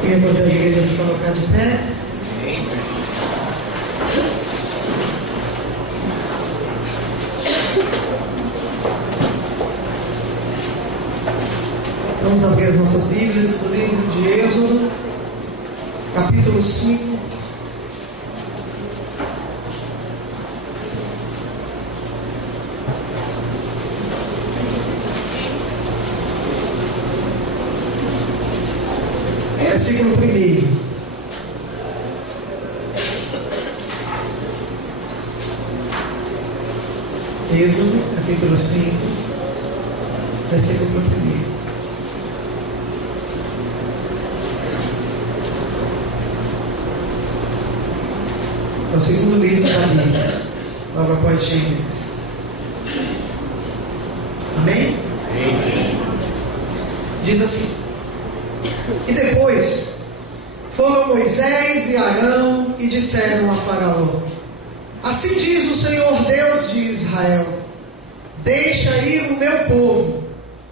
Queria poder a igreja se colocar de pé. Vamos abrir as nossas Bíblias no livro de Êxodo, capítulo 5. Versículo 1. Êxodo, capítulo 5, versículo 1. É o segundo livro da Bíblia, logo após Gênesis. Amém? Amém. Diz assim: e depois foram Moisés e Arão e disseram a Faraó: assim diz o Senhor Deus de Israel: deixa ir o meu povo,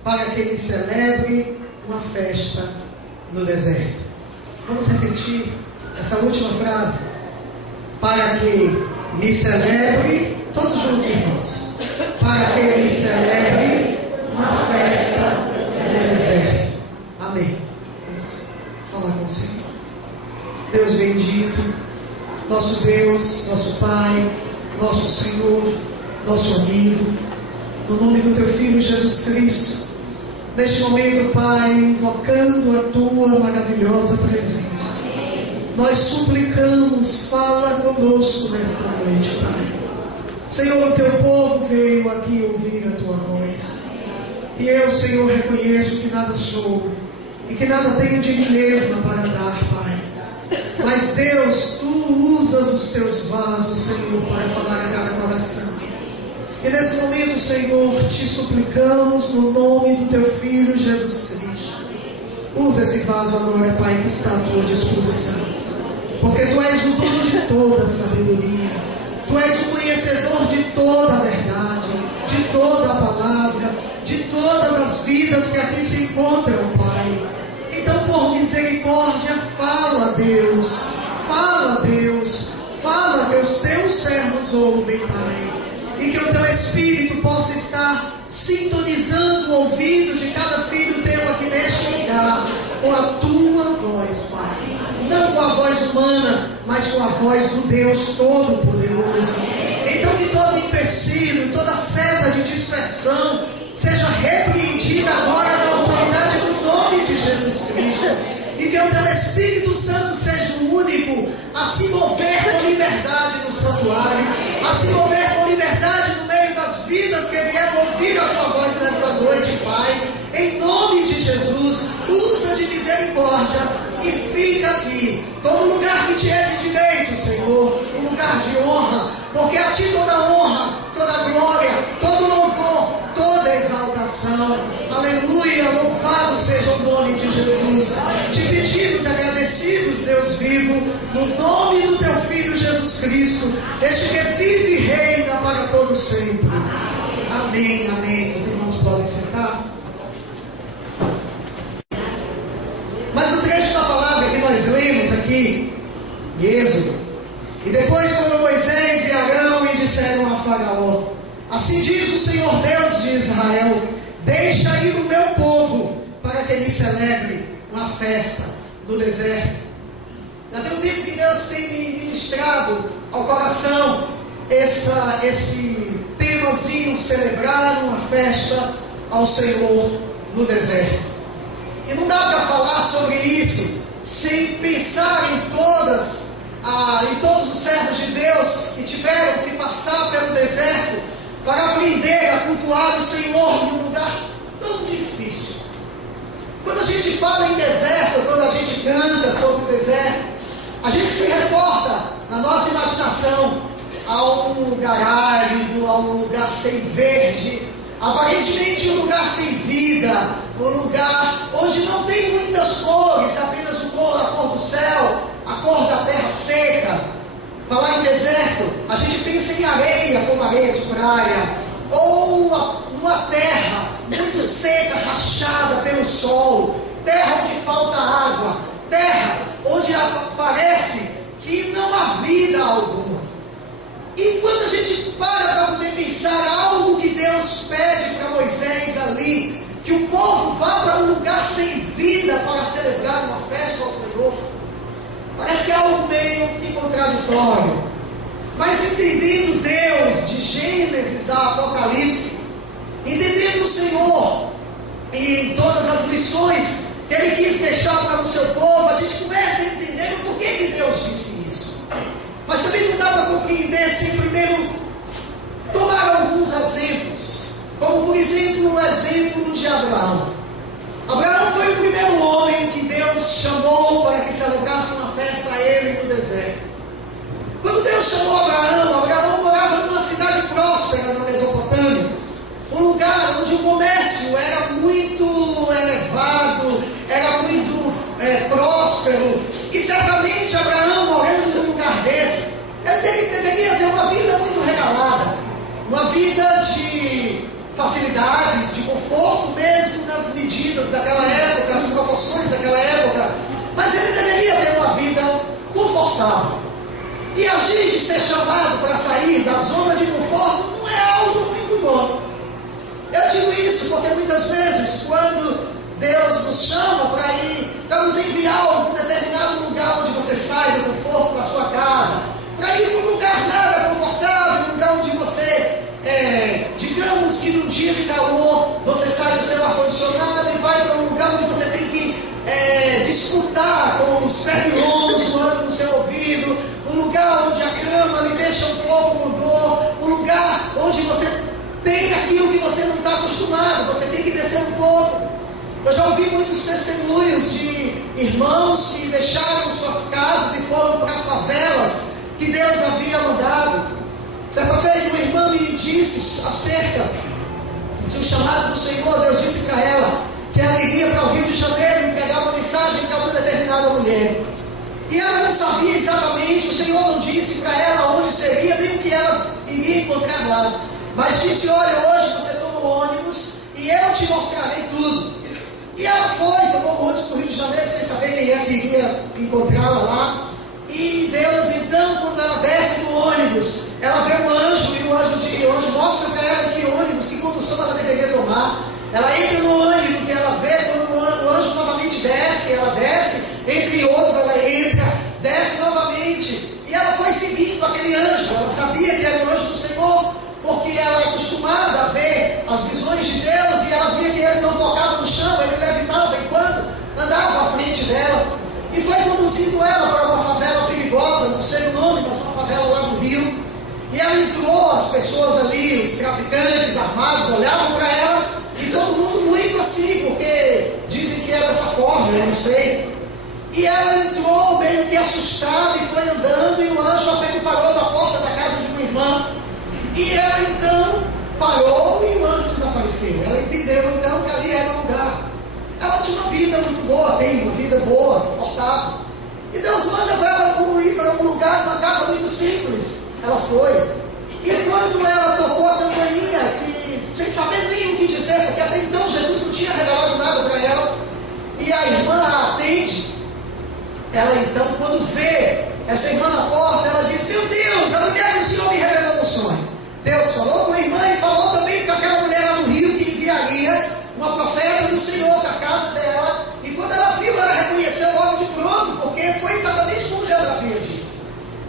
para que me celebre uma festa no deserto. Vamos repetir essa última frase? Para que me celebre, todos juntos, irmãos, para que me celebre uma festa no deserto. Amém. Vamos falar com o Senhor. Deus bendito, nosso Deus, nosso Pai, nosso Senhor, nosso amigo, no nome do Teu Filho Jesus Cristo, neste momento, Pai, invocando a Tua maravilhosa presença, nós suplicamos, fala conosco nesta noite, Pai. Senhor, o Teu povo veio aqui ouvir a Tua voz, e eu, Senhor, reconheço que nada sou e que nada tenho de mim mesma para dar, Pai. Mas Deus, Tu usas os Teus vasos, Senhor, para falar a cada coração. E nesse momento, Senhor, Te suplicamos no nome do Teu Filho Jesus Cristo. Usa esse vaso agora, Pai, que está à Tua disposição. Porque Tu és o dono de toda a sabedoria. Tu és o conhecedor de toda a verdade, de toda a palavra, de todas as vidas que aqui se encontram, Pai. Então, por misericórdia, fala, Deus. Fala, Deus. Fala, que os Teus servos ouvem, Pai. E que o Teu Espírito possa estar sintonizando o ouvido de cada filho Teu aqui neste lugar, com a Tua voz, Pai. Não com a voz humana, mas com a voz do Deus Todo-Poderoso. Então, que todo empecilho, toda seta de dispersão seja repreendida agora na autoridade do nome de Jesus Cristo. E que o Teu Espírito Santo seja o único a se mover com liberdade no santuário, a se mover com liberdade no meio das vidas que vieram ouvir a Tua voz nesta noite, Pai. Em nome de Jesus, usa de misericórdia e fica aqui. Todo lugar que Te é de direito, Senhor, um lugar de honra, porque a Ti toda honra, toda glória, todo louvor, toda exaltação. Aleluia, louvado seja o nome de Jesus. Te pedimos agradecidos, Deus vivo, no nome do Teu Filho Jesus Cristo, este que vive e reina para todo sempre. Amém, amém. Os irmãos podem sentar. Mas o trecho da palavra que nós lemos aqui, em Êxodo: e depois foram Moisés e Arão e disseram a Faraó: assim diz o Senhor Deus de Israel: deixa ir o meu povo, para que me celebre uma festa no deserto. Já tem um tempo que Deus tem me ministrado ao coração esse temazinho: celebrar uma festa ao Senhor no deserto. E não dá para falar sobre isso sem pensar em todos os servos de Deus que tiveram que passar pelo deserto para aprender a cultuar o Senhor num lugar tão difícil. Quando a gente fala em deserto, quando a gente canta sobre o deserto, a gente se reporta na nossa imaginação a um lugar árido, a um lugar sem verde, aparentemente um lugar sem vida, um lugar onde não tem muitas cores, apenas a cor do céu, a cor da terra seca. Falar em deserto, a gente pensa em areia, como areia de praia, ou uma terra muito seca, rachada pelo sol, terra onde falta água, terra parece que não há vida alguma. E quando a gente para poder pensar algo que Deus pede para Moisés ali, que o povo vá para um lugar sem vida para celebrar uma festa ao Senhor, parece algo meio contraditório. Mas entendendo Deus de Gênesis a Apocalipse, entendendo o Senhor e todas as lições que Ele quis deixar para o seu povo, a gente começa a entender o porquê que Deus disse isso. Mas também não dá para compreender sem primeiro tomar alguns exemplos, como por exemplo o exemplo de Abraão. Abraão foi o primeiro homem que Deus chamou para que celebrasse uma festa a ele no deserto. Quando Deus chamou Abraão, Abraão morava numa cidade próspera na Mesopotâmia, um lugar onde o comércio era muito elevado, era muito próspero, e certamente Abraão, morando num lugar desse, ele deveria ter uma vida muito regalada, uma vida de facilidades, de conforto mesmo nas medidas daquela época, as proporções daquela época, mas ele deveria ter uma vida confortável. E a gente ser chamado para sair da zona de conforto não é algo muito bom. Eu digo isso porque muitas vezes, quando Deus nos chama para nos enviar a um determinado lugar onde você sai do conforto da sua casa, para ir para um lugar nada confortável, um lugar onde você, digamos que num dia de calor, você sai do seu ar-condicionado e vai para um lugar onde você tem que disputar com os pernilongos suando no seu ouvido, um lugar onde a cama lhe deixa um pouco com dor, um lugar onde você tem aquilo que você não está acostumado, você tem que descer um pouco. Eu já ouvi muitos testemunhos de irmãos que deixaram suas casas e foram para favelas que Deus havia mandado. Certa vez uma irmã me disse acerca de um chamado do Senhor. Deus disse para ela que ela iria para o Rio de Janeiro entregar uma mensagem para uma determinada mulher. E ela não sabia exatamente, o Senhor não disse para ela onde seria, nem o que ela iria encontrar lá. Mas disse: olha, hoje você toma o ônibus e eu te mostrarei tudo. E ela foi, tomou o ônibus para o Rio de Janeiro, sem saber quem é que iria encontrá-la lá. E Deus, então, quando ela desce no ônibus, ela vê um anjo, e o anjo mostra para ela que ônibus, que condução ela deveria tomar. Ela entra no ônibus e ela vê quando o anjo novamente desce, ela desce, entre outro ela entra, desce novamente. E ela foi seguindo aquele anjo, ela sabia que era o anjo do Senhor, porque ela é acostumada a ver as visões de Deus, e ela via que ele não tocava no chão, ele levitava enquanto andava à frente dela. E foi conduzindo ela para uma favela perigosa, não sei o nome, mas uma favela lá no Rio. E ela entrou, as pessoas ali, os traficantes armados, olhavam para ela, e todo mundo muito assim, porque dizem que é dessa forma, eu não sei. E ela entrou meio que assustada e foi andando, e o anjo até que parou na porta da casa de uma irmã. E ela então parou e o anjo desapareceu. Ela entendeu então que ali era o lugar. Ela tinha uma vida muito boa, tem uma vida boa, confortável. E Deus manda ela ir para um lugar, uma casa muito simples. Ela foi. E quando ela tocou a campainha, que, sem saber nem o que dizer, porque até então Jesus não tinha revelado nada para ela, e a irmã a atende, ela então, quando vê essa irmã na porta, ela diz: meu Deus, a mulher que o Senhor me revelou no sonho. Deus falou com a irmã e falou também com aquela mulher lá no Rio que enviaria uma profeta do Senhor da casa dela. E quando ela viu, ela reconheceu logo de pronto, porque foi exatamente como Deus havia dito.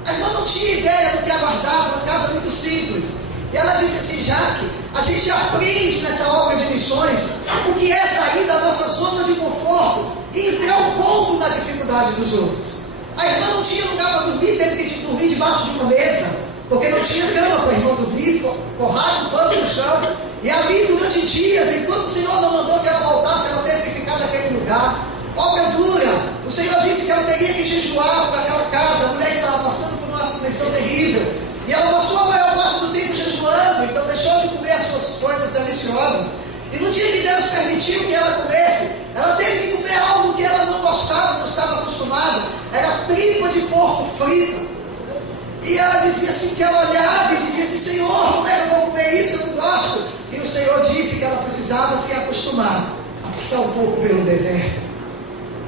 A irmã não tinha ideia do que aguardava, uma casa muito simples. E ela disse assim: Jaque, a gente aprende nessa obra de missões o que é sair da nossa zona de conforto e entrar um pouco na dificuldade dos outros. A irmã não tinha lugar para dormir, teve que dormir debaixo de uma mesa, porque não tinha cama para a irmã dormir, forrado um pano no chão. E ali durante dias, enquanto o Senhor não mandou que ela voltasse, ela teve que ficar naquele lugar. Obra dura. O Senhor disse que ela teria que jejuar para aquela casa. A mulher estava passando por uma aflição terrível. E ela passou a maior parte do tempo jejuando, então deixou de comer as suas coisas deliciosas. E no dia que Deus permitiu que ela comesse, ela teve que comer algo que ela não gostava, não estava acostumada. Era tripa de porco frita. E ela dizia assim, que ela olhava e dizia assim: Senhor, como é que eu vou comer isso? Eu não gosto. E o Senhor disse que ela precisava se acostumar a passar um pouco pelo deserto.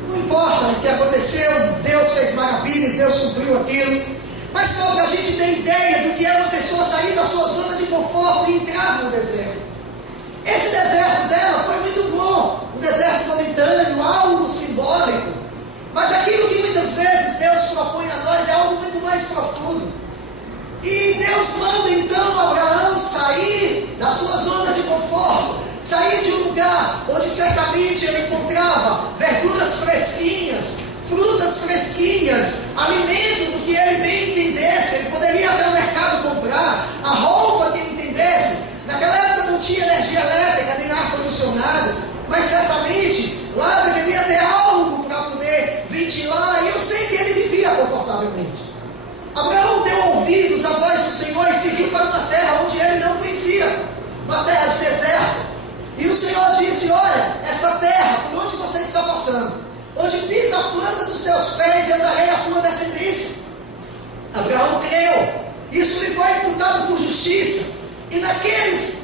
Não importa o que aconteceu, Deus fez maravilhas, Deus cumpriu aquilo. Mas só para a gente ter ideia do que é uma pessoa sair da sua zona de conforto e entrar no deserto. Esse deserto dela foi muito bom, um deserto momentâneo, algo simbólico. Mas aquilo que muitas vezes Deus propõe a nós é algo muito mais profundo. E Deus manda então Abraão sair da sua zona de conforto, sair de um lugar onde certamente ele encontrava verduras fresquinhas, frutas fresquinhas, alimento do que ele bem entendesse. Ele poderia ir até o mercado comprar a roupa que ele entendesse. Naquela época não tinha energia elétrica nem ar-condicionado, mas certamente lá deveria ter algo para poder ventilar, e eu sei que ele vivia confortavelmente. Abraão deu ouvidos à voz do Senhor e seguiu para uma terra onde ele não conhecia, uma terra de deserto. E o Senhor disse: olha, essa terra por onde você está passando, onde pisa a planta dos teus pés, eu darei a tua descendência. Abraão creu, isso lhe foi imputado por justiça. E naqueles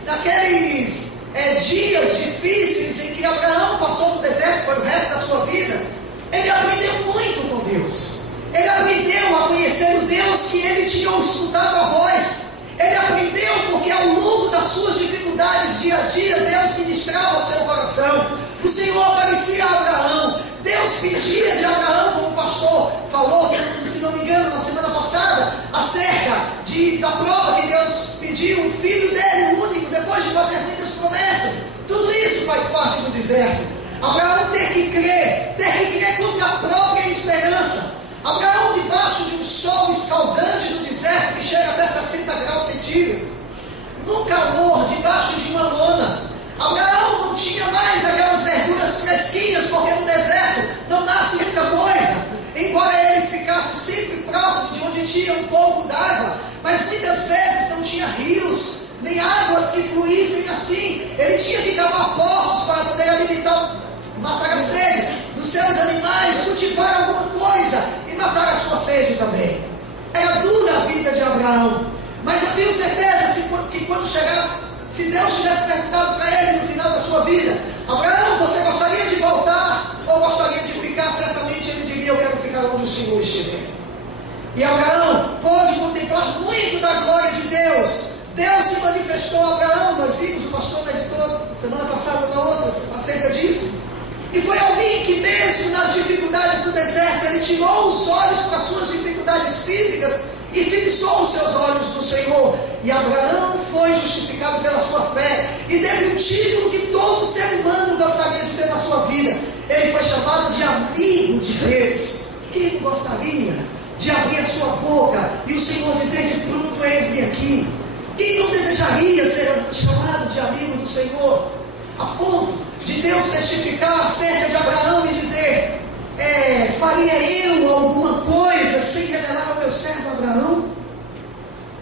dias difíceis em que Abraão passou no deserto, foi o resto da sua vida, ele aprendeu muito com Deus. Ele aprendeu a conhecer o Deus que ele tinha escutado a voz. Ele aprendeu porque ao longo das suas dificuldades dia a dia, Deus ministrava o seu coração. O Senhor aparecia a Abraão. Deus pedia de Abraão, como o pastor falou, se não me engano, na semana passada, acerca da prova que Deus pediu, o filho dele, o único, depois de fazer muitas promessas. Tudo isso faz parte do deserto. Abraão tem que crer contra a própria esperança. Abraão, debaixo de um sol escaldante do deserto, que chega até 60 graus centígrados, no calor, debaixo de uma lona, Abraão não tinha mais aquelas verduras fresquinhas, porque no deserto não nasce muita coisa, embora ele ficasse sempre próximo de onde tinha um pouco d'água, mas muitas vezes não tinha rios, nem águas que fluíssem assim. Ele tinha que cavar poços para poder alimentar, matar a sede dos seus animais, cultivar alguma coisa e matar a sua sede também. Era dura a vida de Abraão, mas eu tenho certeza que quando chegasse, se Deus tivesse perguntado para ele no final da sua vida: Abraão, você gostaria de voltar ou gostaria de ficar? Certamente ele diria: eu quero ficar onde o Senhor estiver. E Abraão pôde contemplar muito da glória de Deus. Deus se manifestou a Abraão. Nós vimos, o pastor meditou semana passada ou na outra acerca disso. E foi alguém que mesmo nas dificuldades do deserto, ele tirou os olhos para as suas dificuldades físicas e fixou os seus olhos no Senhor. E Abraão foi justificado pela sua fé e teve um título que todo ser humano gostaria de ter na sua vida. Ele foi chamado de amigo de Deus. Quem não gostaria de abrir a sua boca e o Senhor dizer: de pronto, eis-me aqui? Quem não desejaria ser chamado de amigo do Senhor? A ponto de Deus testificar acerca de Abraão e dizer: faria eu alguma coisa sem revelar ao meu servo Abraão?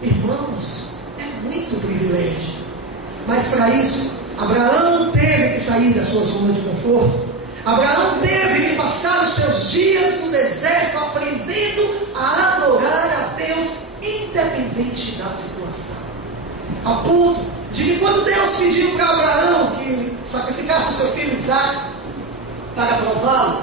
Irmãos, é muito privilégio. Mas para isso, Abraão teve que sair da sua zona de conforto. Abraão teve que passar os seus dias no deserto aprendendo a adorar a Deus independente da situação. A ponto de que quando Deus pediu para Abraão que sacrificasse o seu filho Isaque para prová-lo,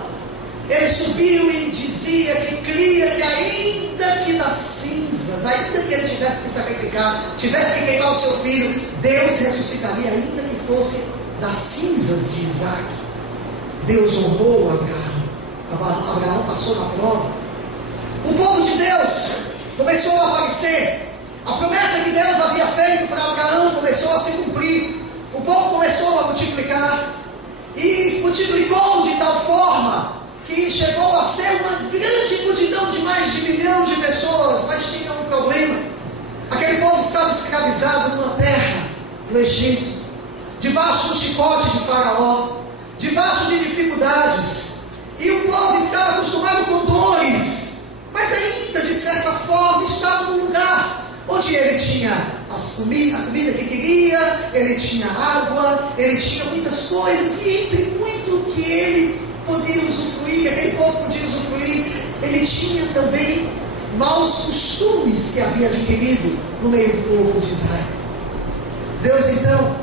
ele subiu e dizia que cria que ainda que das cinzas, ainda que ele tivesse que sacrificar, tivesse que queimar o seu filho, Deus ressuscitaria, ainda que fosse das cinzas de Isaque. Deus honrou Abraão. Abraão passou na prova. O povo de Deus começou a aparecer. A promessa que Deus havia feito para Abraão começou a se cumprir. O povo começou a multiplicar. E multiplicou de tal forma que chegou a ser uma grande multidão de mais de 1 milhão de pessoas. Mas tinha um problema. Aquele povo estava escravizado numa terra, no Egito, debaixo do chicote de Faraó, debaixo de dificuldades. E o povo estava acostumado com dores, mas ainda de certa forma estava num lugar onde ele tinha a comida que queria, ele tinha água, ele tinha muitas coisas, e entre muito que ele podia usufruir, que aquele povo podia usufruir, ele tinha também maus costumes que havia adquirido no meio do povo de Israel. Deus então,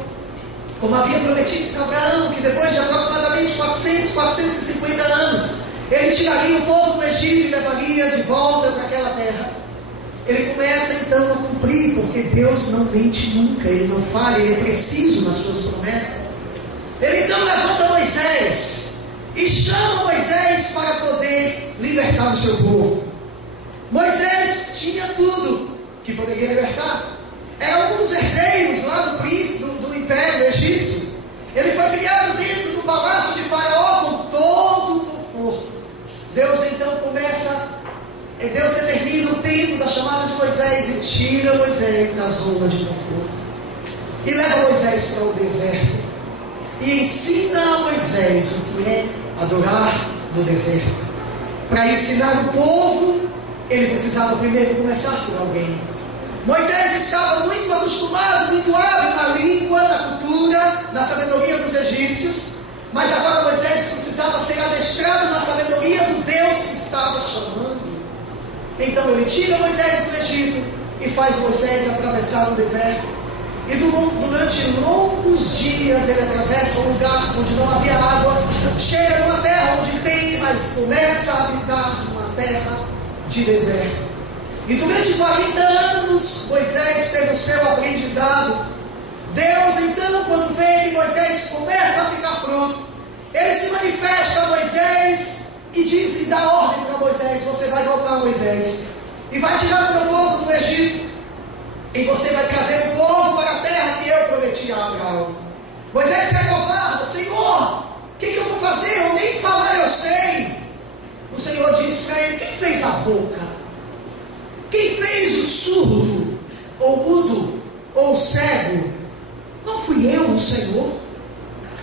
como havia prometido para Abraão, que depois de aproximadamente 450 anos, ele tiraria o povo do Egito e levaria de volta para aquela terra. Ele começa então a cumprir, porque Deus não mente nunca, Ele não falha, Ele é preciso nas suas promessas. Ele então levanta Moisés e chama Moisés para poder libertar o seu povo. Moisés tinha tudo que poderia libertar. Era um dos herdeiros lá do príncipe do império egípcio. Ele foi criado dentro do palácio de Faraó com todo o conforto. Deus determina o tempo da chamada de Moisés e tira Moisés da zona de conforto e leva Moisés para o deserto e ensina a Moisés o que é adorar no deserto. Para ensinar o povo, ele precisava primeiro começar por alguém. Moisés estava muito acostumado, muito hábil na língua, na cultura, na sabedoria dos egípcios, mas agora Moisés precisava ser adestrado na sabedoria do Deus que estava chamando. Então ele tira Moisés do Egito e faz Moisés atravessar o deserto. E durante longos dias ele atravessa um lugar onde não havia água, chega numa terra onde tem, mas começa a habitar numa terra de deserto. E durante 40 anos Moisés teve o seu aprendizado. Deus então, quando vê que Moisés começa a ficar pronto, ele se manifesta a Moisés e diz e dá ordem para Moisés: você vai voltar, Moisés, e vai tirar o meu povo do Egito, e você vai trazer o povo para a terra que eu prometi a Abraão. Moisés se acovarda: Senhor, o que eu vou fazer? Eu nem falar eu sei. O Senhor diz para ele: quem fez a boca? Quem fez o surdo, ou mudo, ou cego? Não fui eu, o Senhor?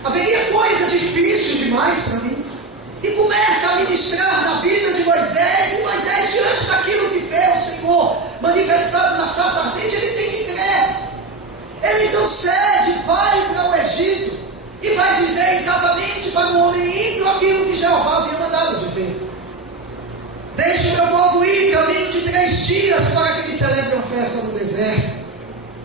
Haveria coisa difícil demais para mim? E começa a ministrar na vida de Moisés, e Moisés, diante daquilo que vê o Senhor manifestado na sarça ardente, ele tem que crer. Ele então cede, vai para o Egito e vai dizer exatamente para o homem ímpio aquilo que Jeová havia mandado dizer: deixe o meu povo ir, caminho de 3 dias, para que me celebre uma festa no deserto.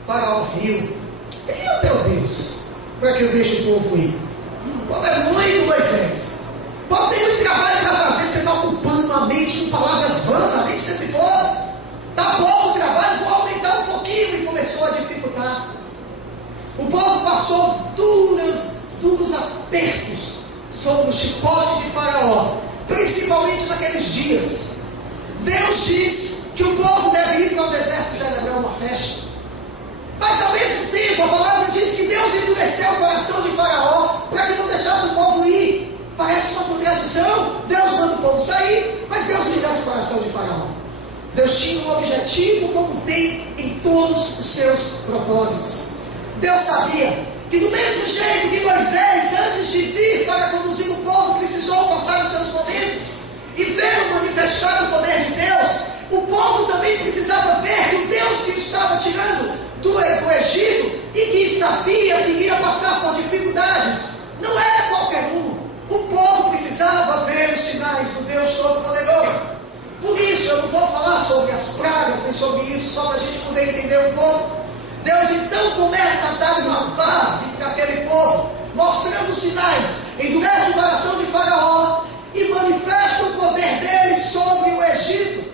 Faraó riu: quem é o teu Deus para que eu deixe o povo ir? O povo é muito, Moisés. O povo tem muito trabalho para fazer. Você está ocupando a mente com palavras vãs, a mente desse povo. Está bom o trabalho, vou aumentar um pouquinho. E começou a dificultar. O povo passou duros apertos sobre o chicote de Faraó, principalmente naqueles dias. Deus diz que o povo deve ir para o deserto celebrar uma festa, mas ao mesmo tempo a palavra diz que Deus endureceu o coração de Faraó para que não deixasse o povo ir. Parece uma contradição. Deus manda o povo sair, mas Deus endurece o coração de Faraó. Deus tinha um objetivo, como tem em todos os seus propósitos. Deus sabia que do mesmo jeito que Moisés, antes de vir para conduzir o povo, precisou passar os seus momentos e ver manifestar o poder de Deus, o povo também precisava ver que o Deus que estava tirando do Egito e que sabia que iria passar por dificuldades não era qualquer um. O povo precisava ver os sinais do Deus Todo-Poderoso. Por isso eu não vou falar sobre as pragas nem sobre isso, só para a gente poder entender um pouco. Deus então começa a dar uma base para aquele povo, mostrando sinais, endurece o coração de Faraó e manifesta o poder dele sobre o Egito.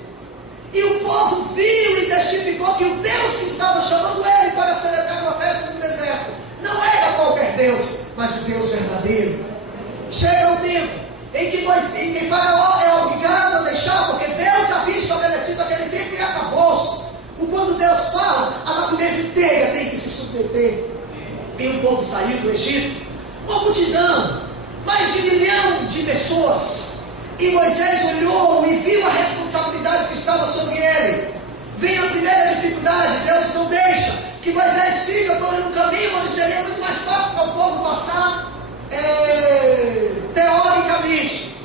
E o povo viu e testificou que o Deus que estava chamando ele para celebrar uma festa no deserto não era qualquer Deus, mas o Deus verdadeiro. Chega o tempo em que Faraó é obrigado a deixar, porque Deus havia estabelecido aquele tempo e acabou-se. Quando Deus fala, a natureza inteira tem que se submeter. E o povo saiu do Egito, uma multidão, mais de 1 milhão de pessoas. E Moisés olhou e viu a responsabilidade que estava sobre ele. Vem a primeira dificuldade: Deus não deixa que Moisés siga por um caminho onde seria muito mais fácil para o povo passar teoricamente.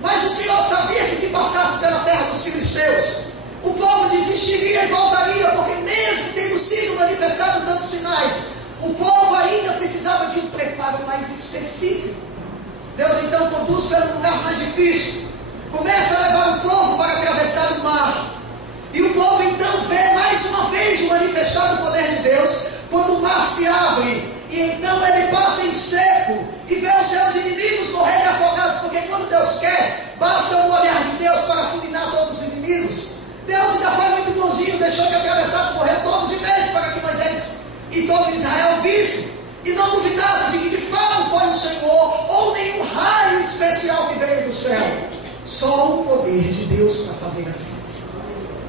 Mas o Senhor sabia que se passasse pela terra dos filisteus, o povo desistiria e voltaria, porque mesmo tendo sido manifestado tantos sinais, o povo ainda precisava de um preparo mais específico. Deus então conduz pelo lugar mais difícil, começa a levar o povo para atravessar o mar, e o povo então vê mais uma vez o manifestado poder de Deus, quando o mar se abre, e então ele passa em seco, e vê os seus inimigos morrerem afogados, porque quando Deus quer, basta um olhar inimigos. Deus ainda foi muito bonzinho, deixou que atravessasse, morreram todos de vez, para que Moisés e todo Israel visse e não duvidasse de que de fato foi o Senhor, ou nenhum raio especial que veio do céu. Só o poder de Deus para fazer assim.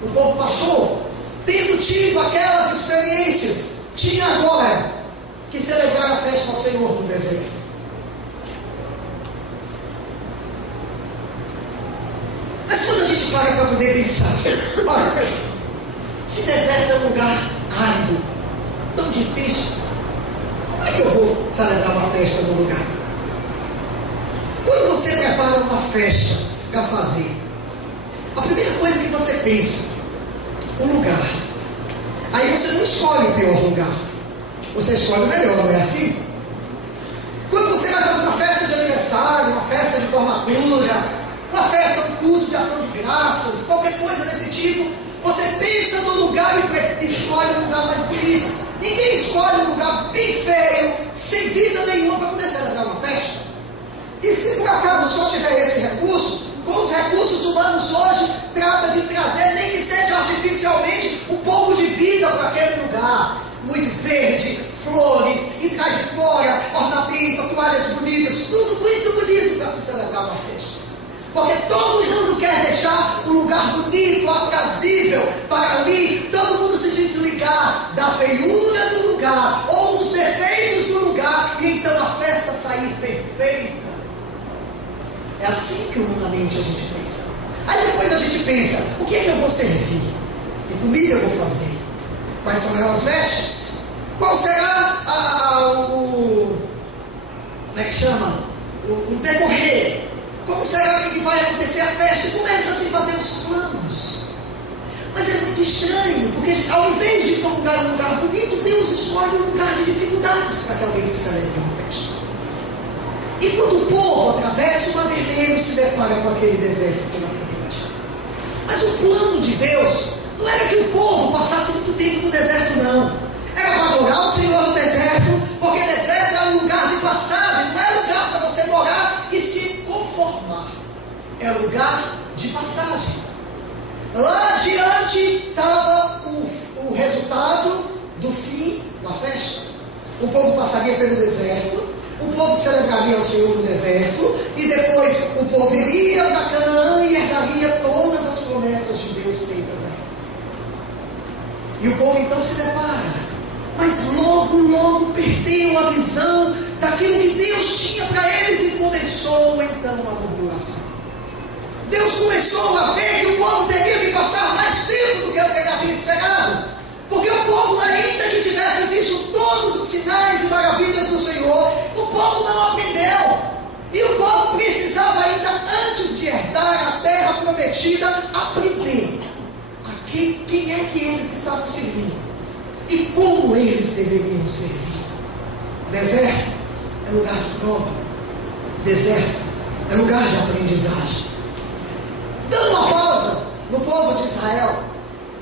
O povo passou, tendo tido aquelas experiências, tinha agora que celebrar a festa ao Senhor no deserto. Mas quando a gente para poder pensar, olha, se deserto é um lugar árido, tão difícil, como é que eu vou celebrar uma festa no lugar? Quando você prepara uma festa para fazer, a primeira coisa que você pensa, o lugar. Aí você não escolhe o pior lugar, você escolhe o melhor, não é assim? Quando você vai fazer uma festa de aniversário, uma festa de formatura, uma festa, um culto de ação de graças, qualquer coisa desse tipo, você pensa no lugar e escolhe um lugar mais bonito. Ninguém escolhe um lugar bem feio, sem vida nenhuma, para poder celebrar uma festa. E se por acaso só tiver esse recurso, com os recursos humanos hoje, trata de trazer, nem que seja artificialmente, um pouco de vida para aquele lugar. Muito verde, flores, e traz de fora, ornamento, toalhas bonitas, tudo muito bonito para se celebrar uma festa. Porque todo mundo quer deixar um lugar bonito, aprazível para ali, todo mundo se desligar da feiura do lugar, ou dos defeitos do lugar, e então a festa sair perfeita. É assim que humanamente a gente pensa. Aí depois a gente pensa, o que é que eu vou servir? Que comida eu vou fazer? Quais são as vestes? Qual será como é que chama? O decorrer? Como será que vai acontecer a festa? E começa a se fazer os planos. Mas é muito estranho, porque ao invés de procurar um lugar bonito, Deus escolhe um lugar de dificuldades para que alguém se celebre uma festa. E quando o povo atravessa o Mar Vermelho, se depara com aquele deserto pela frente. Mas o plano de Deus não era que o povo passasse muito tempo no deserto, não. Era para adorar o Senhor no deserto, porque deserto é um lugar de passagem, não é lugar para você morar e se conformar. É lugar de passagem. Lá adiante estava o resultado do fim da festa. O povo passaria pelo deserto, o povo celebraria o Senhor no deserto, e depois o povo iria para Canaã e herdaria todas as promessas de Deus feitas ali. E o povo então se depara, mas logo perdeu a visão daquilo que Deus tinha para eles, e começou então a murmuração. Deus começou a ver que o povo teria que passar mais tempo do que ele havia esperado, porque o povo, ainda que tivesse visto todos os sinais e maravilhas do Senhor, o povo não aprendeu, e o povo precisava ainda, antes de herdar a terra prometida, aprender quem é que eles estavam servindo e como eles deveriam servir. Deserto é lugar de prova, deserto é lugar de aprendizagem. Dando uma pausa no povo de Israel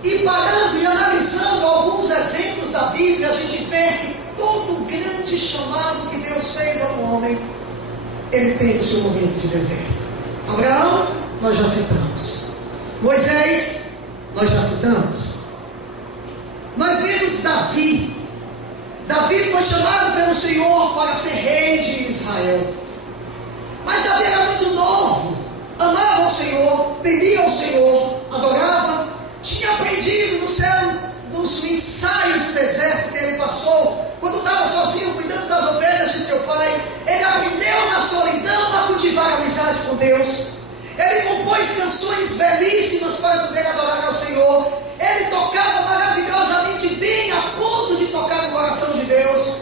e parando e analisando alguns exemplos da Bíblia, a gente vê que todo o grande chamado que Deus fez ao homem, ele teve o seu momento de deserto. Abraão, nós já citamos. Moisés, nós já citamos. Nós vemos Davi. Davi foi chamado pelo Senhor para ser rei de Israel. Mas Davi era muito novo, amava o Senhor, temia o Senhor, adorava, tinha aprendido no ensaio do deserto que ele passou, quando estava sozinho cuidando das ovelhas de seu pai. Ele aprendeu na solidão a cultivar a amizade com Deus. Ele compôs canções belíssimas para poder adorar ao Senhor. Ele tocava maravilhosamente bem, a ponto de tocar no coração de Deus.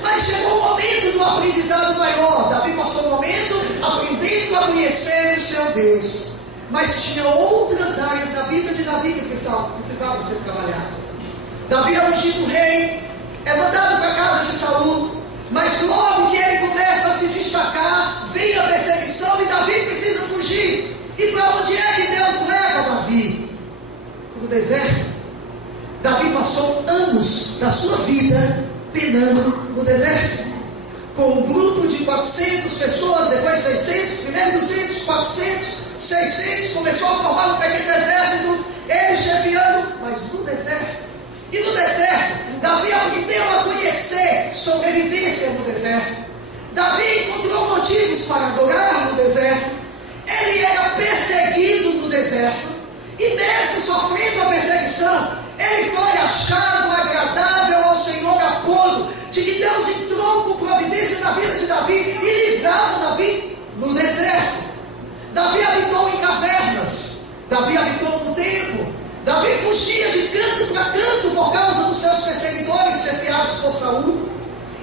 Mas chegou o momento do aprendizado maior. Davi passou o momento aprendendo a conhecer o seu Deus. Mas tinha outras áreas da vida de Davi que precisavam ser trabalhadas. Davi é ungido rei, é mandado para a casa de Saul. Mas logo que ele começa a se destacar, vem a perseguição e Davi precisa fugir. E para onde é que Deus leva Davi? No deserto. Davi passou anos da sua vida penando no deserto, com um grupo de 400 pessoas, depois 600, primeiro 200, 400, 600, começou a formar um pequeno E no deserto, Davi aprendeu a conhecer sobrevivência no deserto. Davi encontrou motivos para adorar no deserto. Ele era perseguido no deserto. E mesmo sofrendo a perseguição, ele foi achado agradável ao Senhor a ponto de que Deus entrou com providência na vida de Davi e livrava Davi no deserto. Davi habitou em cavernas. Davi habitou no templo. Davi fugia de canto para canto por causa dos seus perseguidores chefiados por Saul.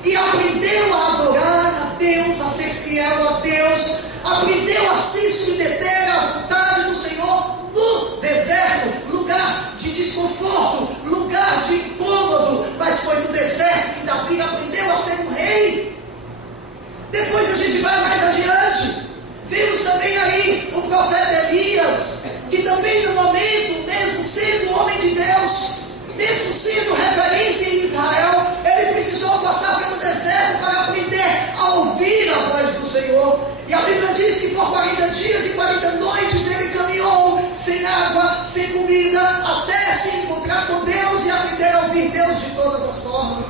E aprendeu a adorar a Deus, a ser fiel a Deus. Aprendeu a se submeter à vontade do Senhor no deserto, lugar de desconforto, lugar de incômodo. Mas foi no deserto que Davi aprendeu a ser um rei. Depois a gente vai mais adiante. Vimos também aí o profeta Elias, que também no momento, mesmo sendo homem de Deus, mesmo sendo referência em Israel, ele precisou passar pelo deserto para aprender a ouvir a voz do Senhor. E a Bíblia diz que por 40 dias e 40 noites ele caminhou sem água, sem comida, até se encontrar com Deus e aprender a ouvir Deus de todas as formas.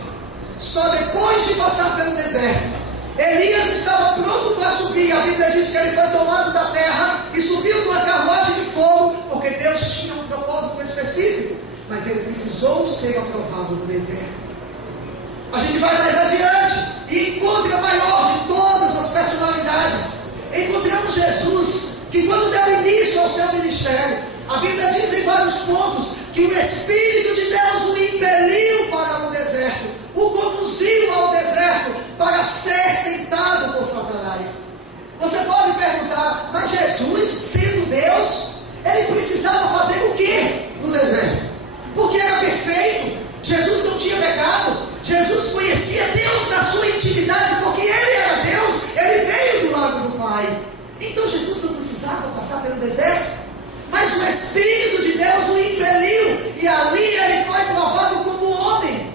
Só depois de passar pelo deserto, Elias estava pronto para subir. A Bíblia diz que ele foi tomado da terra e subiu com uma carruagem de fogo, porque Deus tinha um propósito específico, mas ele precisou ser aprovado no deserto. A gente vai mais adiante e encontra a maior de todas as personalidades. Encontramos Jesus, que quando deu início ao seu ministério, a Bíblia diz em vários pontos que o Espírito de Deus o impeliu para o deserto, o conduziu ao deserto para ser tentado por Satanás. Você pode perguntar, mas Jesus, sendo Deus, ele precisava fazer o que no deserto? Porque era perfeito. Jesus não tinha pecado. Jesus conhecia Deus na sua intimidade, porque ele era Deus, ele veio do lado do Pai. Então Jesus não precisava passar pelo deserto, mas o Espírito de Deus o impeliu, e ali ele foi provado como homem,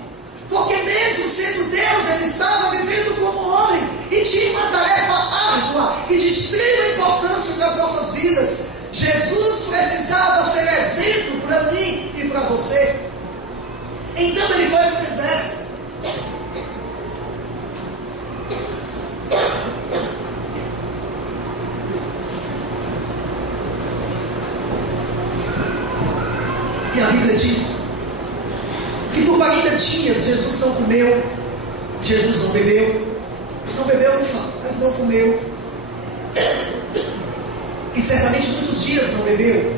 porque mesmo sendo Deus, ele estava vivendo como homem, e tinha uma tarefa árdua e de extrema importância para as nossas vidas. Jesus precisava ser exemplo para mim e para você. Então ele foi para o deserto. E a Bíblia diz que por 40 dias Jesus não comeu, Jesus não bebeu. Não bebeu, não fala, mas não comeu. E certamente muitos dias não bebeu.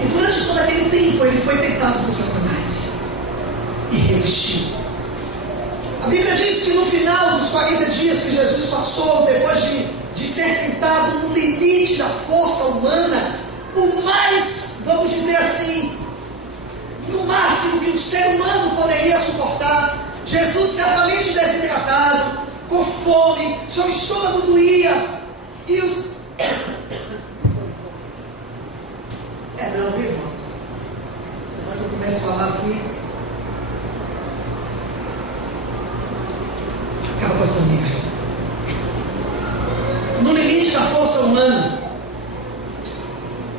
E durante todo aquele tempo ele foi tentado por Satanás e resistiu. A Bíblia diz que no final dos 40 dias que Jesus passou, depois de ser tentado no limite da força humana, o mais, vamos dizer assim, no máximo que o ser humano poderia suportar, Jesus certamente desidratado, com fome, seu estômago doía, e os... não, viu, irmãos? Quando eu começo a falar assim, acaba com essa minha. No limite da força humana,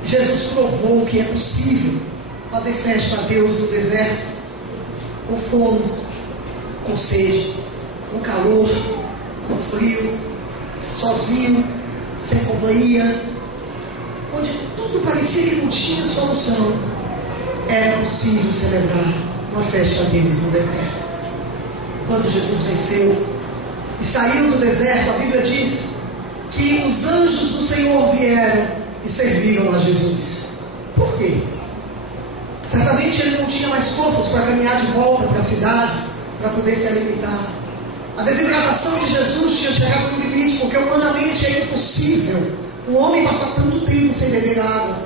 Jesus provou que é possível fazer festa a Deus no deserto, com fome, com sede, com calor, com frio, sozinho, sem companhia, onde tudo parecia que não tinha solução. Era possível celebrar uma festa a Deus no deserto. Quando Jesus venceu e saiu do deserto, a Bíblia diz que os anjos do Senhor vieram e serviram a Jesus. Por quê? Certamente ele não tinha mais forças para caminhar de volta para a cidade, para poder se alimentar. A desidratação de Jesus tinha chegado no limite, porque humanamente é impossível um homem passar tanto tempo sem beber água,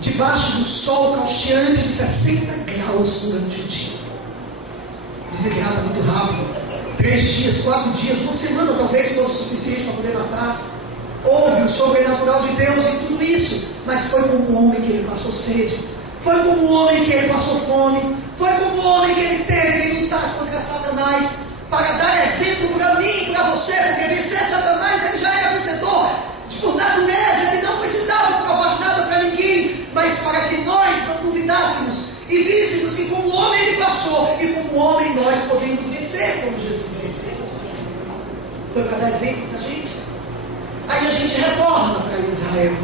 debaixo do sol causteante de 60 graus durante o dia. Desidrata muito rápido. 3 dias, 4 dias, 1 semana talvez fosse suficiente para poder matar. Houve o sobrenatural de Deus em tudo isso, mas foi como um homem que ele passou sede, foi como um homem que ele passou fome, foi como um homem que ele teve que lutar contra Satanás, para dar exemplo para mim e para você, porque vencer Satanás, ele já era vencedor por natureza, ele não precisava provar nada para ninguém, mas olhássemos e víssemos que como homem ele passou, e como homem nós podemos vencer como Jesus venceu. Foi para dar exemplo para a gente. Aí a gente retorna para Israel.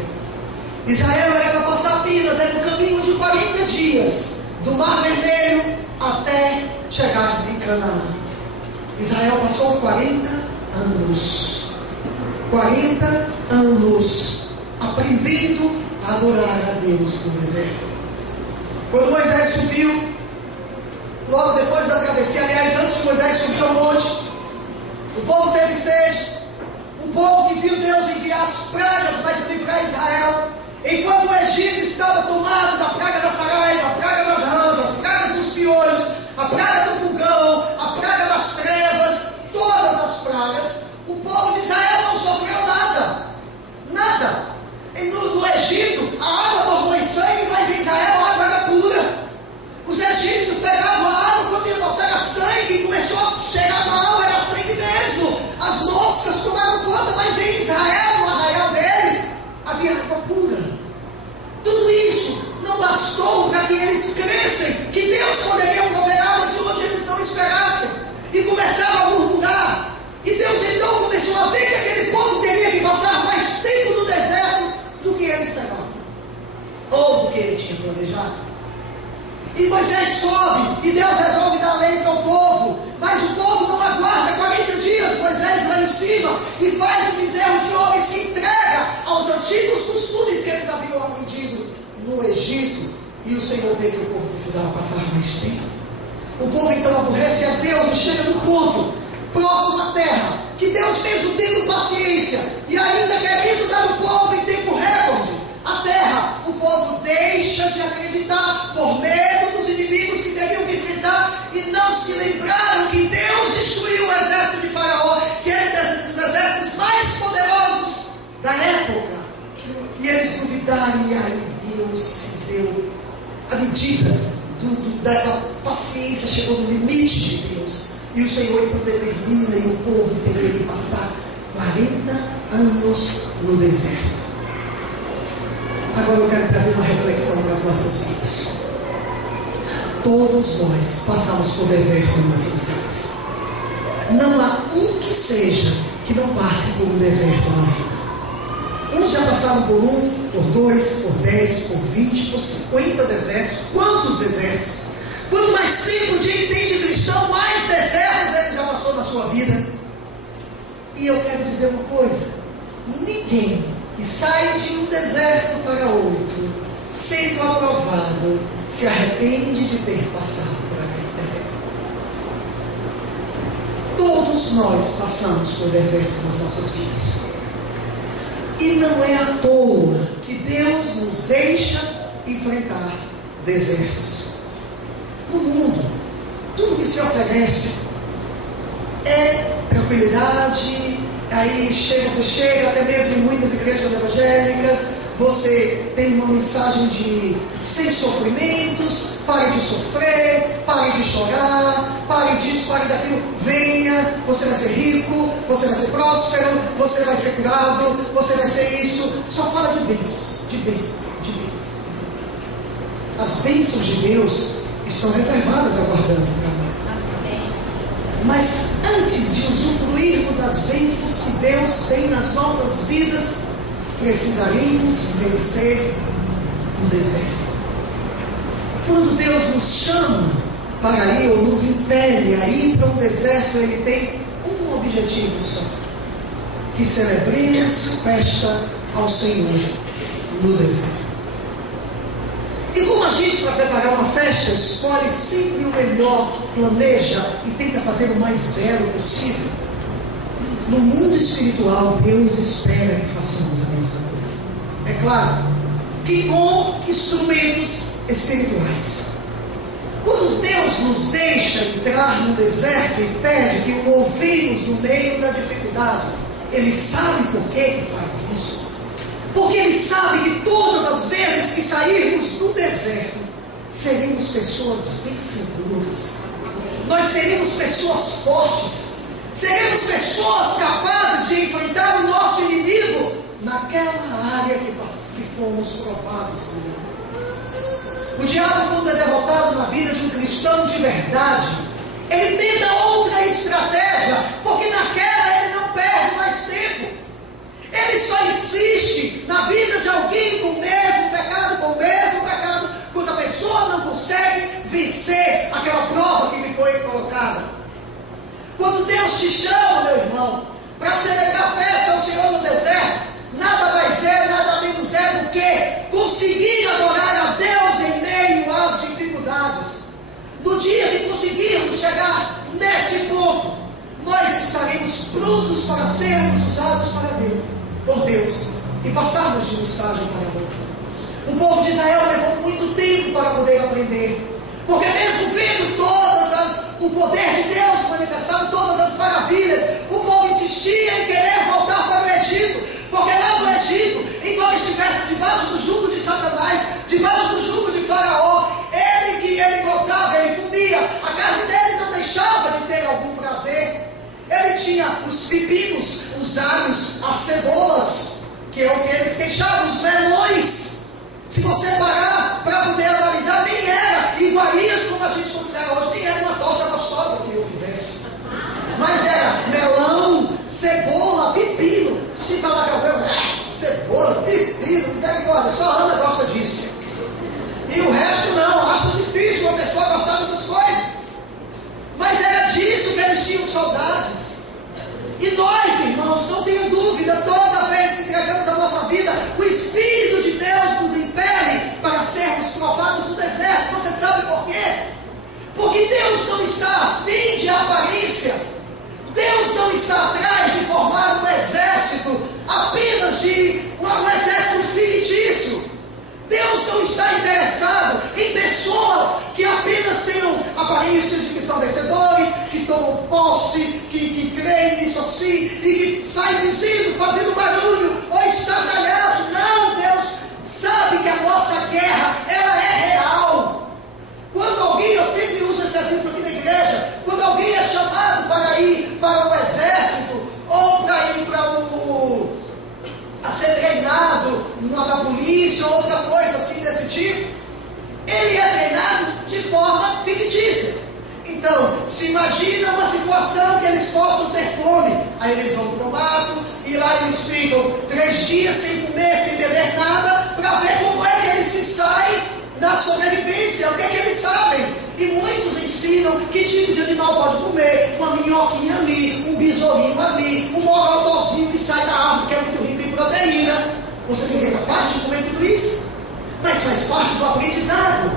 Israel era para passar apenas, era um caminho de 40 dias, do Mar Vermelho até chegar em Canaã. Israel passou 40 anos. 40 anos aprendendo a adorar a Deus no deserto. Quando Moisés subiu, logo depois da travessia, aliás, antes de Moisés subir ao monte, o povo teve sede. O povo que viu Deus enviar as pragas para livrar Israel, enquanto o Egito estava tomado da praga da saraiva, a praga das rãs, as pragas dos piolhos, a praga do pulgão, a praga das trevas, todas as pragas, o povo de Israel não sofreu nada. Nada. No Egito, a água tornou em sangue, mas em Israel a água era pura. Os egípcios pegavam a água, quando iam botar era sangue, e começou a cheirar mal, era sangue mesmo. As moças tomaram conta, mas em Israel, no arraial deles, havia água pura. Tudo isso não bastou para que eles crescem, que Deus poderia mover de onde eles não esperassem, e começaram a murmurar. E Deus então começou a ver que aquele povo teria que passar mais tempo no deserto do que ele esperava, ou do que ele tinha planejado. E Moisés sobe, e Deus resolve dar lei para o povo, mas o povo não aguarda 40 dias. Moisés lá em cima e faz o bezerro de ouro e se entrega aos antigos costumes que eles haviam aprendido no Egito. E o Senhor vê que o povo precisava passar mais tempo. O povo então aborrece a Deus e chega no ponto próximo à terra, que Deus mesmo tendo paciência e ainda querendo dar ao povo em tempo recorde a terra, o povo deixa de acreditar por medo dos inimigos que teriam que enfrentar, e não se lembraram que Deus destruiu o exército de Faraó, que era um dos exércitos mais poderosos da época. E eles duvidaram, e aí Deus se deu a medida da paciência, chegou no limite de Deus. E o Senhor então determina, e o povo teria que passar 40 anos no deserto. Agora eu quero trazer uma reflexão para as nossas vidas. Todos nós passamos por deserto em nossas vidas. Não há um que seja que não passe por um deserto na vida. Uns já passaram por um, por 2, por 10, por 20, por 50 desertos. Quantos desertos? Quanto mais tempo o dia tem de cristão, mais desertos ele já passou na sua vida. E eu quero dizer uma coisa: ninguém que sai de um deserto para outro, sendo aprovado, se arrepende de ter passado por aquele deserto. Todos nós passamos por desertos nas nossas vidas. E não é à toa que Deus nos deixa enfrentar desertos. No mundo, tudo que se oferece é tranquilidade. Aí você chega até mesmo em muitas igrejas evangélicas, você tem uma mensagem de sem sofrimentos, pare de sofrer, pare de chorar, pare disso, pare daquilo, venha, você vai ser rico, você vai ser próspero, você vai ser curado, você vai ser isso. Só fala de bênçãos, de bênçãos, de bênçãos. As bênçãos de Deus estão reservadas aguardando para nós. Mas antes de usufruirmos as bênçãos que Deus tem nas nossas vidas, precisaremos vencer o deserto. Quando Deus nos chama para ir, ou nos impele a ir para um deserto, Ele tem um objetivo só: que celebremos festa ao Senhor no deserto. E como a gente, para preparar uma festa, escolhe sempre o melhor, planeja e tenta fazer o mais belo possível, no mundo espiritual, Deus espera que façamos a mesma coisa. É claro que com instrumentos espirituais. Quando Deus nos deixa entrar no deserto e pede que o ouvimos no meio da dificuldade, Ele sabe por que faz isso. Porque Ele sabe que todas as vezes que sairmos do deserto, seremos pessoas vencedoras. Nós seremos pessoas fortes. Seremos pessoas capazes de enfrentar o nosso inimigo naquela área que fomos provados no deserto. O diabo, quando é derrotado na vida de um cristão de verdade, ele tenta outra estratégia, porque naquela ele não perde mais tempo. Ele só insiste na vida de alguém com o mesmo pecado, quando a pessoa não consegue vencer aquela prova que lhe foi colocada. Quando Deus te chama, meu irmão, para celebrar festa ao Senhor no deserto, nada mais é, nada menos é do que conseguir adorar a Deus em meio às dificuldades. No dia que conseguirmos chegar nesse ponto, nós estaremos prontos para sermos usados por Deus e passarmos de um estágio para outro. O povo de Israel levou muito tempo para poder aprender, porque mesmo vendo o poder de Deus manifestado, todas as maravilhas, o povo insistia em querer voltar para o Egito, porque lá no Egito, embora estivesse debaixo do jugo de Satanás, debaixo do jugo de Faraó, ele gozava, ele comia, a carne dele não deixava de ter algum prazer. Ele tinha os pepinos, os alhos, as cebolas, que é o que eles queixavam, os melões. Se você parar para poder analisar, nem era iguarias como a gente considera hoje, nem era uma torta gostosa que eu fizesse. Mas era melão, cebola, pepino. Se falar cebola, pepino, misericórdia, só a Ana gosta disso. E o resto não, acho difícil uma pessoa gostar dessas coisas. Mas era disso que eles tinham saudades. E nós, irmãos, não tenho dúvida, toda vez que entregamos a nossa vida, o Espírito de Deus nos impele para sermos provados no deserto. Você sabe por quê? Porque Deus não está afim de aparência. Deus não está atrás de formar um exército, apenas de um exército fictício. Deus não está interessado em pessoas que apenas tenham aparência de que são vencedores, que tomam posse, que creem nisso assim, e que saem dizendo, fazendo barulho, ou estardalhaço. Não, Deus sabe que a nossa guerra, ela é real. Quando alguém, eu sempre uso esse exemplo aqui na igreja, quando alguém é chamado para ir para o exército, ou para ir a ser treinado na polícia ou outra coisa assim desse tipo, ele é treinado de forma fictícia. Então, se imagina uma situação que eles possam ter fome, aí eles vão para o mato e lá eles ficam 3 dias sem comer, sem beber nada, para ver como é que eles se saem na sobrevivência, o que é que eles sabem. E muitos ensinam que tipo de animal pode comer, uma minhoquinha ali, um besourinho ali, um morotozinho que sai da árvore, que é muito rico em proteína. Você seria capaz de comer tudo isso? Mas faz parte do aprendizado.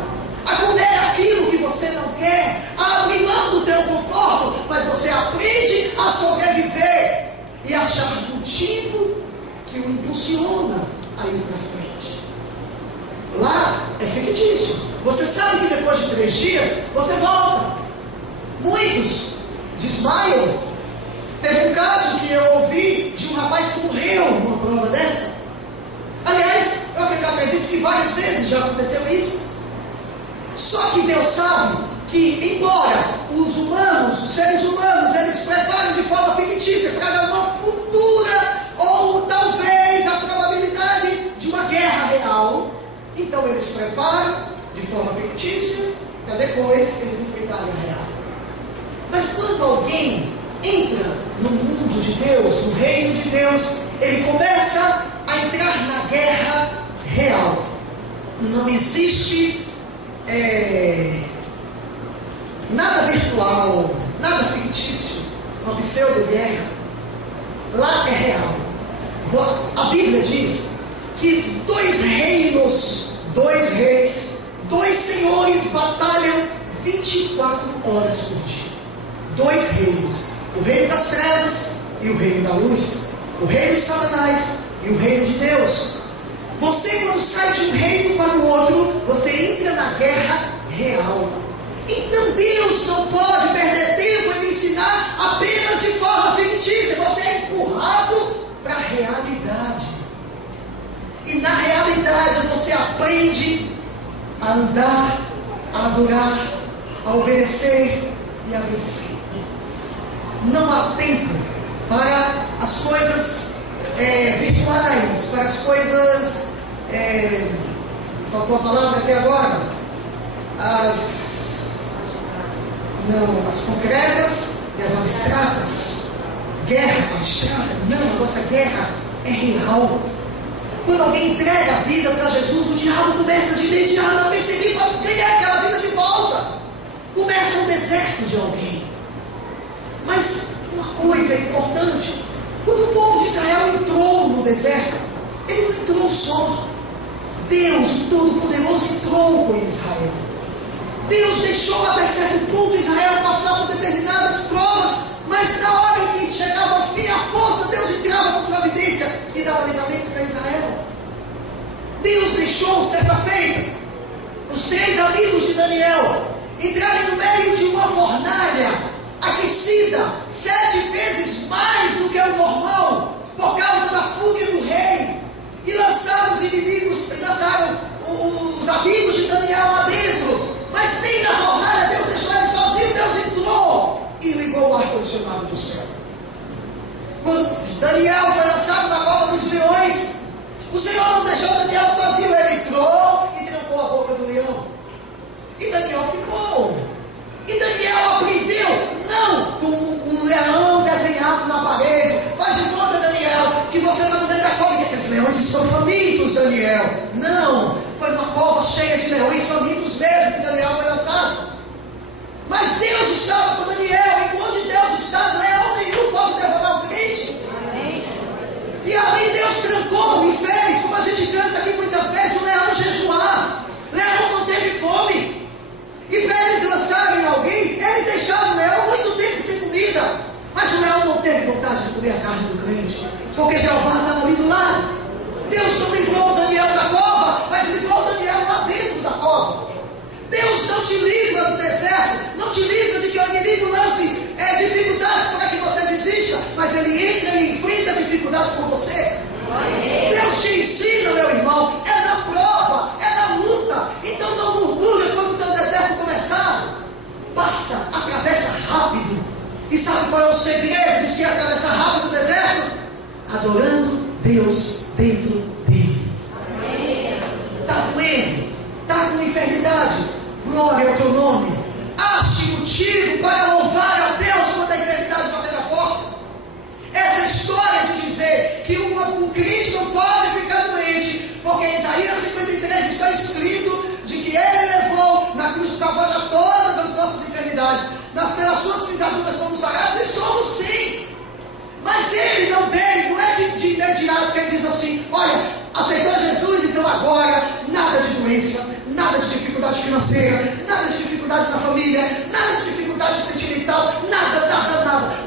A comer aquilo que você não quer, a abrir mão do teu conforto, mas você aprende a sobreviver e achar motivo que o impulsiona a ir para frente. Lá é fictício. Você sabe que depois de 3 dias você volta. Muitos desmaiam. Teve um caso que eu ouvi de um rapaz que morreu numa prova dessa. Aliás, eu acredito que várias vezes já aconteceu isso. Só que Deus sabe que, embora os humanos, os seres humanos, eles preparam de forma fictícia para uma futura, ou talvez a probabilidade de uma guerra real, então eles preparam de forma fictícia para depois eles enfrentarem a real. Mas quando alguém entra no mundo de Deus, no reino de Deus, ele começa a entrar na guerra real. Não existe nada virtual, nada fictício, uma pseudo-guerra. Lá é real. A Bíblia diz que 2 reinos, 2 reis, 2 senhores batalham 24 horas por dia. 2 reinos, o reino das trevas e o reino da luz, o reino de Satanás e o reino de Deus. Você, quando sai de um reino para o outro, você entra na guerra real. Então Deus não pode perder tempo em ensinar apenas de forma fictícia. Você é empurrado para a realidade. E na realidade você aprende a andar, a adorar, a obedecer e a vencer. Não há tempo para as coisas virtuais, para as coisas faltou a palavra aqui agora, as concretas e as abstratas. Guerra abstrata, não, a nossa guerra é real. Quando alguém entrega a vida para Jesus, o diabo começa de imediato a perseguir para ganhar aquela vida de volta. Começa um deserto de alguém. Mas uma coisa importante, quando o povo de Israel entrou no deserto, ele não entrou só. Deus, o Todo-Poderoso, entrou com Israel. Deus deixou até certo ponto Israel passar por determinadas provas, mas na hora em que chegava ao fim a força, Deus entrava com providência e dava livramento para Israel. Deus deixou, certa feita, os 3 amigos de Daniel entrarem no meio de uma fornalha aquecida 7 vezes mais do que o normal, por causa da fúria do rei, e lançaram os inimigos, lançaram os amigos de Daniel lá dentro, mas nem na fornalha Deus deixou ele sozinho. Deus entrou e ligou o ar-condicionado do céu. Quando Daniel foi lançado na cova dos leões, o Senhor não deixou Daniel sozinho, ele entrou e trancou a boca do leão, e Daniel ficou. E Daniel aprendeu, não com um leão desenhado na parede. Faz de conta, Daniel, que você está no meio da cova, que os leões estão famintos, Daniel. Não, foi uma cova cheia de leões famintos mesmo que Daniel foi lançado. Mas Deus estava com Daniel, e onde Deus está, leão nenhum pode devorar o crente. E ali Deus trancou e fez, como a gente canta aqui muitas vezes, o leão jejuar. Leão não teve fome. E para eles lançarem alguém, eles deixaram o leão muito tempo sem comida. Mas o leão não teve vontade de comer a carne do crente, porque Jeová estava ali do lado. Deus não livrou Daniel da cova, mas livrou Daniel lá dentro da cova. Deus não te livra do deserto, não te livra de que o inimigo lance dificuldades para que você desista, mas ele entra e enfrenta a dificuldade por você. Deus te ensina, meu irmão, é na prova, é na luta. Então não murmura quando o teu deserto começar. Passa, atravessa rápido. E sabe qual é o segredo de se atravessar rápido o deserto? Adorando Deus dentro dele. Está doendo, está com enfermidade, glória ao teu nome. Ache motivo para louvar a Deus quando a enfermidade bater na porta. Essa história de dizer que o crente não pode ficar doente, porque em Isaías 53 está escrito de que ele levou na cruz do Calvário todas as nossas enfermidades, pelas suas pisaduras fomos sarados, e somos sim. Mas ele não tem, não é de imediato que ele diz assim: olha, aceitou Jesus, então agora nada de doença, nada de dificuldade financeira, nada de dificuldade na família, nada de dificuldade sentimental, nada.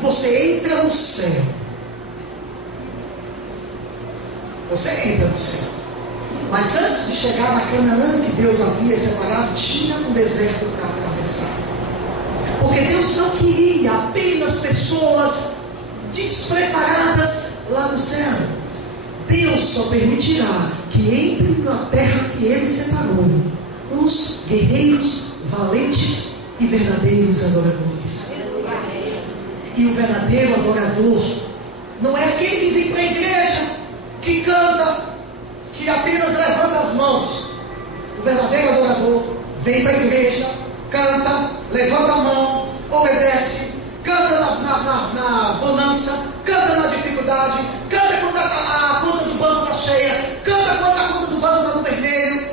Você entra no céu. Você entra no céu. Mas antes de chegar na Canaã que Deus havia separado, tinha um deserto para atravessar. Porque Deus não queria apenas pessoas despreparadas lá no céu. Deus só permitirá que entrem na terra que Ele separou os guerreiros valentes e verdadeiros adoradores. E o verdadeiro adorador não é aquele que vem para a igreja, que canta, que apenas levanta as mãos. O verdadeiro adorador vem para a igreja, canta, levanta a mão, obedece, canta na bonança, canta na dificuldade, canta quando a conta do banco está cheia, canta quando a conta do banco está no vermelho,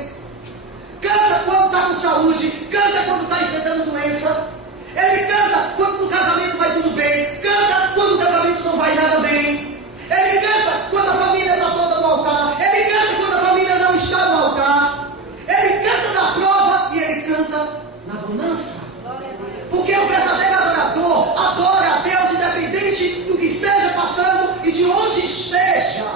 canta quando está com saúde, canta quando está enfrentando doença. Ele canta quando no casamento vai tudo bem, canta quando o casamento não vai nada bem. Ele canta quando a família está toda no altar, ele canta quando a família não está no altar. Ele canta na prova e ele canta na bonança. Porque o verdadeiro adorador adora a Deus independente do que esteja passando e de onde esteja.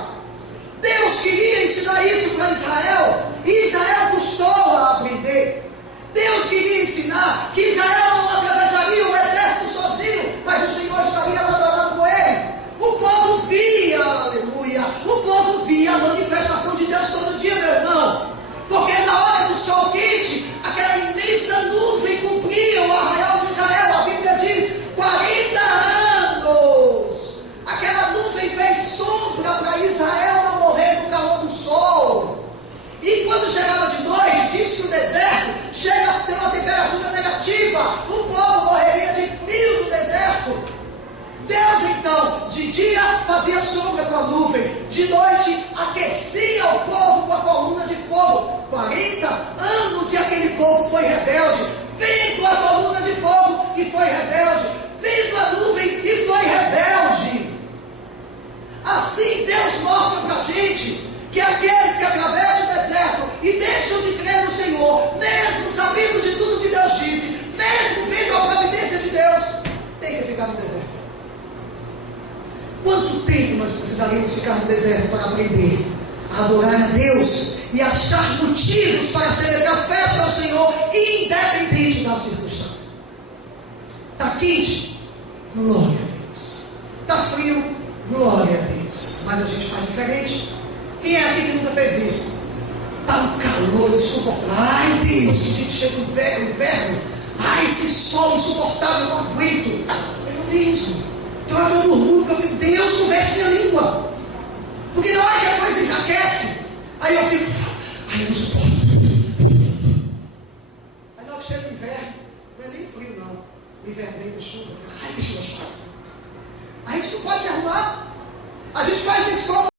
Deus queria ensinar isso para Israel, e Israel custou a aprender. Deus queria ensinar que Israel não atravessaria o exército sozinho, mas o Senhor estaria lá adorando com ele. O povo via, aleluia, o povo via a manifestação de Deus todo dia, meu irmão. Porque na hora do sol quente, aquela imensa nuvem cobria o arraial de Israel. A Bíblia diz, 40 anos. Aquela nuvem fez sombra para Israel não morrer no calor do sol. E quando chegava de noite, se o deserto chega a ter uma temperatura negativa, o povo morreria de frio no deserto. Deus então, de dia fazia sombra com a nuvem, de noite aquecia o povo com a coluna de fogo. 40 anos e aquele povo foi rebelde, vendo a coluna de fogo e foi rebelde, vendo a nuvem e foi rebelde. Assim Deus mostra para a gente que aqueles que atravessam o deserto e deixam de crer no Senhor, mesmo sabendo de tudo que Deus disse, mesmo vendo a providência de Deus, tem que ficar no deserto. Quanto tempo nós precisaríamos ficar no deserto para aprender a adorar a Deus e achar motivos para celebrar festa ao Senhor, independente das circunstâncias? Está quente? Glória a Deus. Está frio? Glória a Deus. Mas a gente faz diferente. Quem é aqui que nunca fez isso? Está um calor insuportável. Ai Deus, a gente chega no inverno. Ai, esse sol insuportável, eu não aguento. Eu mesmo. Então eu murmuro, eu fico, Deus, converte minha língua. Porque na hora que a coisa aquece, aí eu fico, ai, eu não suporto. Aí na hora que chega o inverno, não é nem frio não. O inverno vem com chuva, ai, que chuva chata. A gente não pode se arrumar. A gente faz isso.